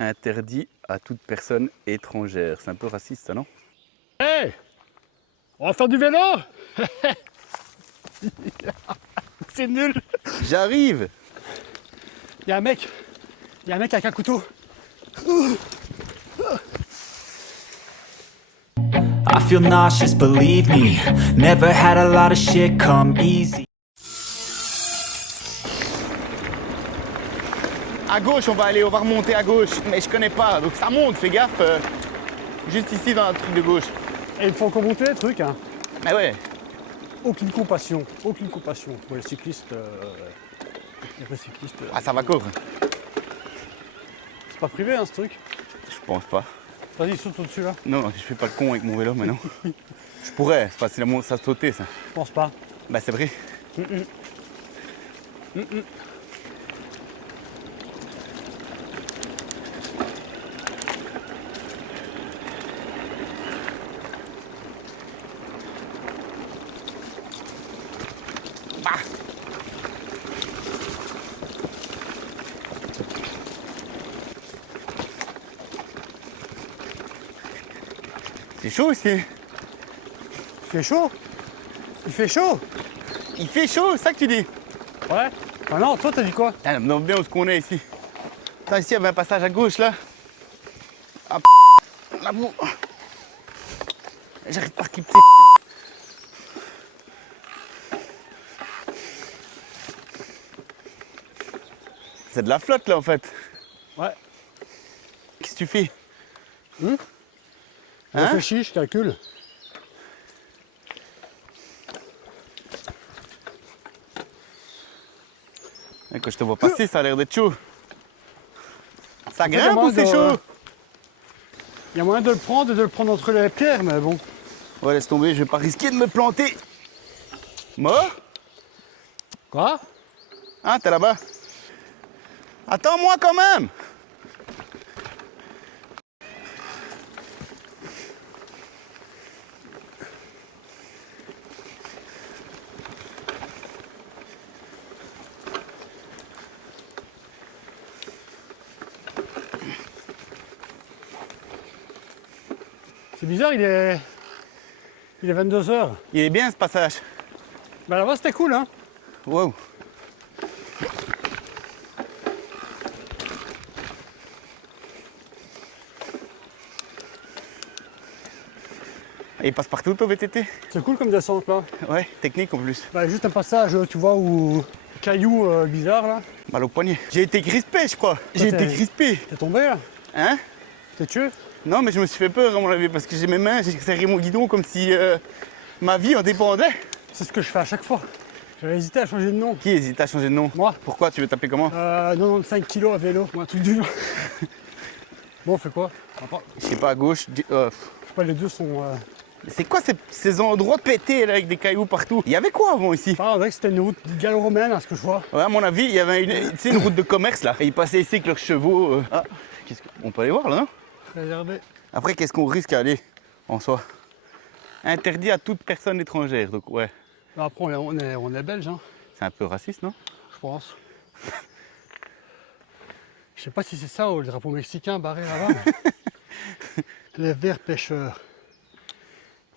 Interdit à toute personne étrangère. C'est un peu raciste, ça, non? Hey, on va faire du vélo. C'est nul. J'arrive! Il y a un mec avec un couteau. I feel nauseous, believe me. Never had a lot of shit come easy. À gauche, on va remonter à gauche, mais je connais pas, donc ça monte, fais gaffe. Juste ici dans le truc de gauche. Et il faut encore monter les trucs, hein. Mais ouais, Aucune compassion pour les cyclistes. ah ça va court. C'est pas privé, hein, ce truc. Je pense pas. Vas-y, saute au-dessus là. Non, je fais pas le con avec mon vélo maintenant. Je pourrais, c'est facile à sauter ça. Je pense pas. Bah c'est vrai. Bah. C'est chaud ici. Il fait chaud. Il fait chaud. Il fait chaud, c'est ça que tu dis? Ouais. Ah non, toi t'as dit quoi? Ah, non, bien où est-ce qu'on est ici. Attends, ici il y avait un passage à gauche là. Ah là bon. J'arrive pas à quitter. C'est de la flotte là en fait. Ouais. Qu'est-ce que tu fais? Réfléchis, je calcule. Et quand je te vois passer, ça a l'air d'être chaud. Ça fait, grimpe ou c'est chaud? Il y a moyen de le prendre et de le prendre entre les pierres, mais bon. Ouais, laisse tomber, je vais pas risquer de me planter. Moi? Quoi? Hein, t'es là-bas? Attends-moi quand même! C'est bizarre, il est 22h. Il est bien ce passage. Bah là-bas c'était cool, hein. Wow. Et il passe partout ton VTT? C'est cool comme descente là. Ouais, technique en plus. Bah juste un passage, tu vois, où caillou bizarre là. Mal au poignet. J'ai été crispé, je crois. J'ai été crispé. T'es tombé là? Hein? T'es tué? Non, mais je me suis fait peur à mon avis parce que j'ai mes mains, j'ai serré mon guidon comme si ma vie en dépendait. C'est ce que je fais à chaque fois. J'avais hésité à changer de nom. Qui hésite à changer de nom? Moi. Pourquoi? Tu veux taper comment? 95 kilos à vélo, ou un truc du genre. Bon, on fait quoi? Je sais pas, à gauche. Je sais pas, les deux sont. C'est quoi ces endroits pétés là, avec des cailloux partout? Il y avait quoi avant ici? Ah, on dirait que c'était une route gallo-romaine, à ce que je vois. Ouais, à mon avis, il y avait une route de commerce là. Et ils passaient ici avec leurs chevaux. Ah, on peut aller voir là, non? Regardez. Après, qu'est-ce qu'on risque à aller en soi? Interdit à toute personne étrangère, donc ouais. Après, on est belge, hein, C'est un peu raciste, non? je pense. Je sais pas si c'est ça ou le drapeau mexicain barré là-bas. Mais... Les verts pêcheurs.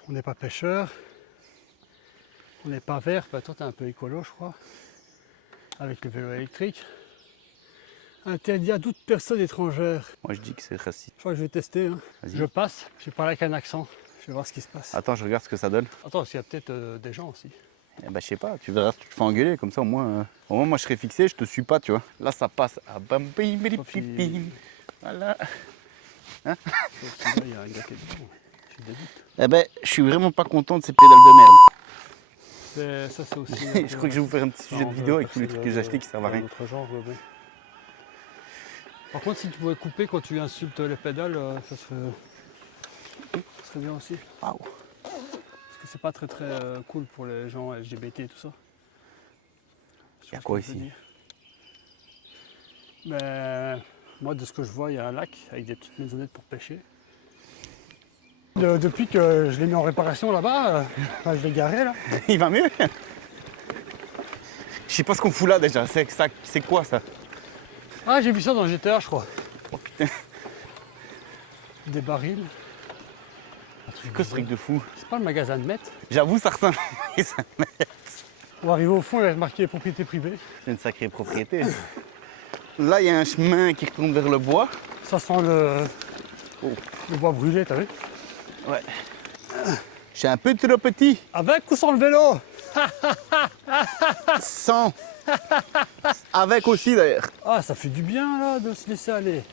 On n'est pas pêcheurs. On n'est pas vert. Bah, toi, t'es un peu écolo, je crois. Avec le vélo électrique. Interdit à toute personne étrangère. Moi, je dis que c'est raciste. Je crois que je vais tester. Hein. Vas-y. Je passe. Je vais parler avec un accent. Je vais voir ce qui se passe. Attends, je regarde ce que ça donne. Attends, parce qu'il y a peut-être des gens aussi. Eh ben, je sais pas, tu verras si tu te fais engueuler, comme ça au moins moi je serai fixé, je te suis pas, tu vois. Là ça passe à bam bim bim bim bim. Voilà. Sauf si là, il y a un gars qui est dedans. Je débute. Eh ben, je suis vraiment pas content de ces pédales de merde. Ça, c'est aussi. Je crois que je vais vous faire un petit sujet de vidéo avec tous les trucs que j'ai achetés qui servent à rien. Autre genre, ouais, bon. Par contre, si tu pouvais couper quand tu insultes les pédales, ça serait bien aussi. Waouh. Parce que c'est pas très cool pour les gens LGBT et tout ça. Il y a quoi ici? Ben, moi, de ce que je vois, il y a un lac avec des petites maisonnettes pour pêcher. Depuis que je l'ai mis en réparation là-bas, je l'ai garé là. Il va mieux. Je sais pas ce qu'on fout là déjà, c'est quoi ça? Ah, j'ai vu ça dans GTA, je crois. Oh putain. des barils. C'est quoi ce truc de fou? C'est pas le magasin de Met. J'avoue, ça ressemble à ça. On va arriver au fond, il va être marqué propriété privée. C'est une sacrée propriété. Là, il y a un chemin qui retourne vers le bois. Ça sent le bois brûlé, t'as vu? Ouais. Je suis un peu trop petit. Avec ou sans le vélo? Sans. Avec aussi d'ailleurs. Ah, ça fait du bien là de se laisser aller.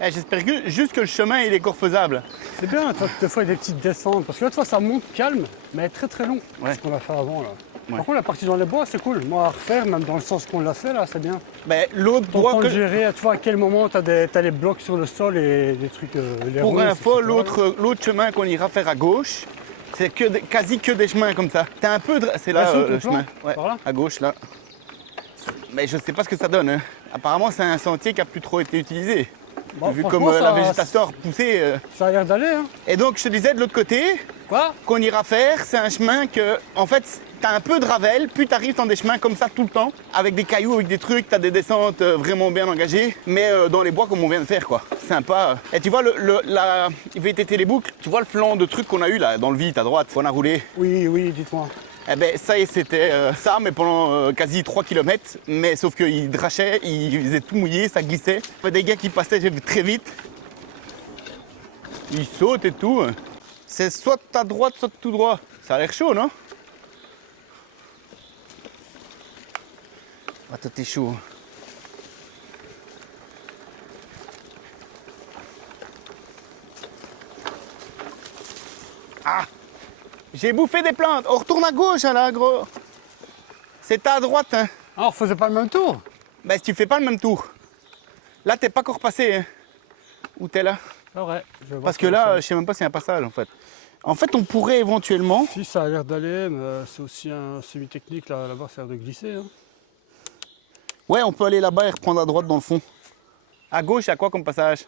Eh, j'espère juste que le chemin il est encore faisable. C'est bien, toi, des fois il y a des petites descentes. Parce que là, toi, ça monte calme, mais très très long. Ouais. Ce qu'on a fait avant là. Ouais. Par contre, la partie dans les bois, c'est cool. Moi, à refaire, même dans le sens qu'on l'a fait là, c'est bien. Ben, l'autre Ton bois temps de que... gérer, tu vois à quel moment t'as les blocs sur le sol et des trucs. Les Pour roues, info, etc. l'autre chemin qu'on ira faire à gauche, c'est quasi que des chemins comme ça. T'as un peu de... C'est là sous ton le plan, chemin. Ouais, par là à gauche là. Mais je sais pas ce que ça donne. Hein. Apparemment, c'est un sentier qui a plus trop été utilisé. Bon, Vu franchement, comme la ça- végétation a repoussé. Ça a l'air d'aller, hein. Et donc, je te disais, de l'autre côté, Quoi? qu'on ira faire, c'est un chemin que, en fait, t'as un peu de ravel, puis t'arrives dans des chemins comme ça tout le temps, avec des cailloux, avec des trucs, t'as des descentes vraiment bien engagées, mais dans les bois comme on vient de faire, quoi. Sympa. Et tu vois, la VTT les boucles, tu vois le flanc de trucs qu'on a eu là, dans le vide, à droite, qu'on a roulé. Oui, dites-moi. Eh ben, ça, c'était ça, mais pendant quasi 3 km, mais sauf qu'il drachait, il faisait tout mouillé, ça glissait. Des gars qui passaient très vite. Ils sautent et tout. C'est soit à droite, soit tout droit. Ça a l'air chaud, non? Ah, toi, t'es chaud. Ah! J'ai bouffé des plantes. On retourne à gauche, hein, là, gros. C'est à droite, hein. Ah, on faisait pas le même tour? Ben, si tu fais pas le même tour. Là, t'es pas encore passé, hein. Où t'es là? C'est vrai. Je vais voir Parce que comment là, ça- je sais même pas s'il y a un passage, en fait. En fait, on pourrait éventuellement... Si, ça a l'air d'aller, mais c'est aussi un semi-technique là, là-bas, ça a l'air de glisser. Hein. Ouais, on peut aller là-bas et reprendre à droite dans le fond. À gauche, il y a quoi comme passage?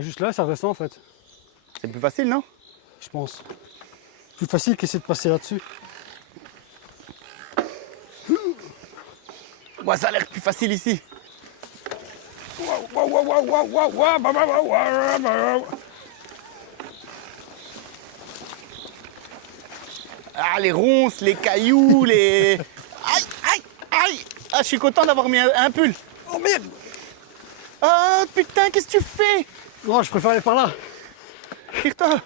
Juste là, ça redescend en fait, C'est plus facile, non? je pense. Plus facile qu'essayer de passer là-dessus. Ouais, ça a l'air plus facile ici. Ah, les ronces, les cailloux, les... Aïe, aïe, aïe. Ah, je suis content d'avoir mis un pull. Oh merde! Oh, putain, qu'est-ce que tu fais? Non, je préfère aller par là. Tire-toi.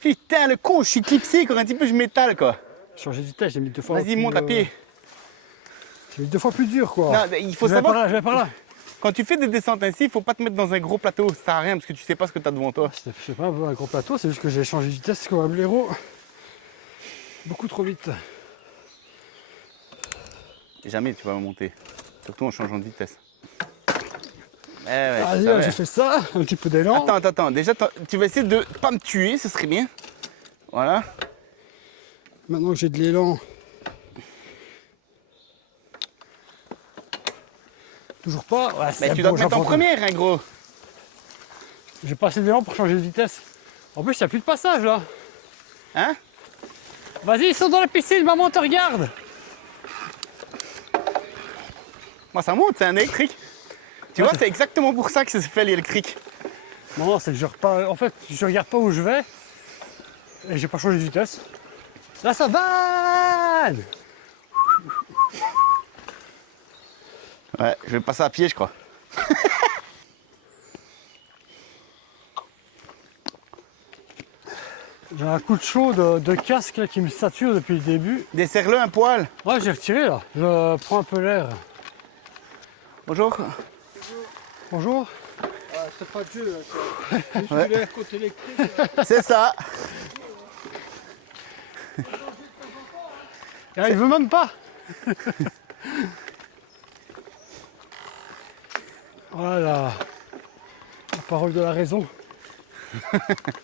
Putain, le con, je suis clipsé, quand un petit peu je m'étale, quoi. Changer de vitesse, j'ai mis 2 fois. Vas-y, plus, monte à pied. J'ai mis 2 fois plus dur quoi. Non, il faut je vais par savoir, là, je vais par là. quand tu fais des descentes ainsi, il faut pas te mettre dans un gros plateau. Ça sert à rien parce que tu sais pas ce que tu as devant toi. Je sais pas, un peu un gros plateau, c'est juste que j'ai changé de vitesse comme un blaireau. Beaucoup trop vite. Jamais tu vas monter. Surtout en changeant de vitesse. Ouais, Allez, ça va. j'ai fait ça, un petit peu d'élan. Attends. Déjà, tu vas essayer de pas me tuer, ce serait bien. Voilà. Maintenant que j'ai de l'élan. Toujours pas. Ouais, Mais c'est tu dois bon, te mettre en j'abandonne. première, hein, gros. J'ai pas assez d'élan pour changer de vitesse. En plus, il n'y a plus de passage là. Hein? Vas-y, ils sont dans la piscine, maman te regarde. Moi, ça monte, c'est un électrique. Tu Ouais, vois, c'est exactement pour ça que ça s'est fait l'électrique. Non, c'est que je repars. En fait, je regarde pas où je vais. Et j'ai pas changé de vitesse. Là, ça va. Ouais, je vais passer à pied, je crois. J'ai un coup de chaud de casque là, qui me sature depuis le début. Desserre-le un poil. Ouais, j'ai retiré là. Je prends un peu l'air. Bonjour. Bonjour. C'est pas Dieu là. C'est juste l'air côté électrique. C'est ça. Il veut même pas. Voilà. La parole de la raison.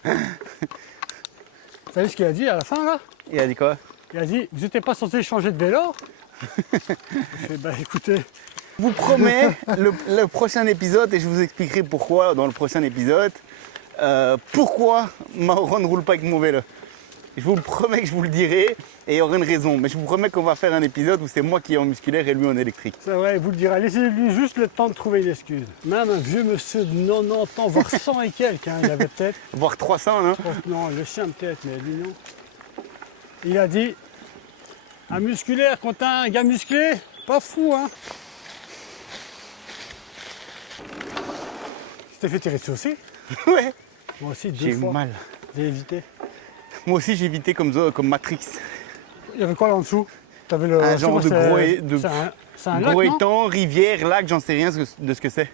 Vous savez ce qu'il a dit à la fin là? Il a dit quoi? Il a dit, vous n'étiez pas censé changer de vélo? Je fais, bah écoutez, Je vous promets le prochain épisode et je vous expliquerai pourquoi dans le prochain épisode. Pourquoi Mauro ne roule pas avec mon vélo. Je vous le promets que je vous le dirai et il y aura une raison. Mais je vous promets qu'on va faire un épisode où c'est moi qui est en musculaire et lui en électrique. C'est vrai, vous le direz. Laissez-lui juste le temps de trouver une excuse. Même un vieux monsieur de 90 ans, voire 100 et quelques, hein, il avait peut-être. Voire 300, hein. Oh, non, le chien peut-être, mais lui non. Il a dit, un musculaire contre un gars musclé, pas fou, hein. Tu t'es fait tirer dessus aussi? Ouais. Moi aussi, J'ai deux eu fois. mal. J'ai évité. Moi aussi j'ai évité comme Matrix. Il y avait quoi là en dessous? T'avais le. Un genre de gros, C'est un gros lac, non? étang, rivière, lac, j'en sais rien de ce que c'est.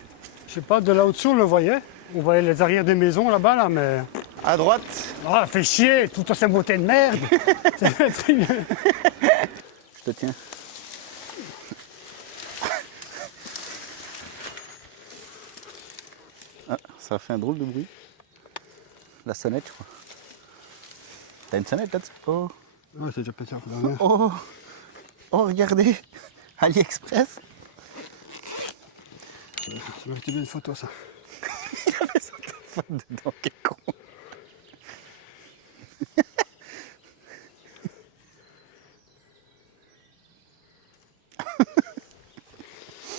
Je sais pas, de là au-dessus on le voyait. On voyait les arrières des maisons là-bas, là, mais. À droite, Ah, fait chier, toutes ces beautés de merde! C'est un truc. je te tiens. Ah, ça a fait un drôle de bruit. La sonnette, je crois. T'as une sonnette là-dessus? Oh, Ouais, c'est déjà pété. oh, oh, regardez, AliExpress. C'était bien une photo, ça. Il y avait son téléphone dedans, quel con.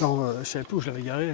Non, je savais plus où je l'avais garé.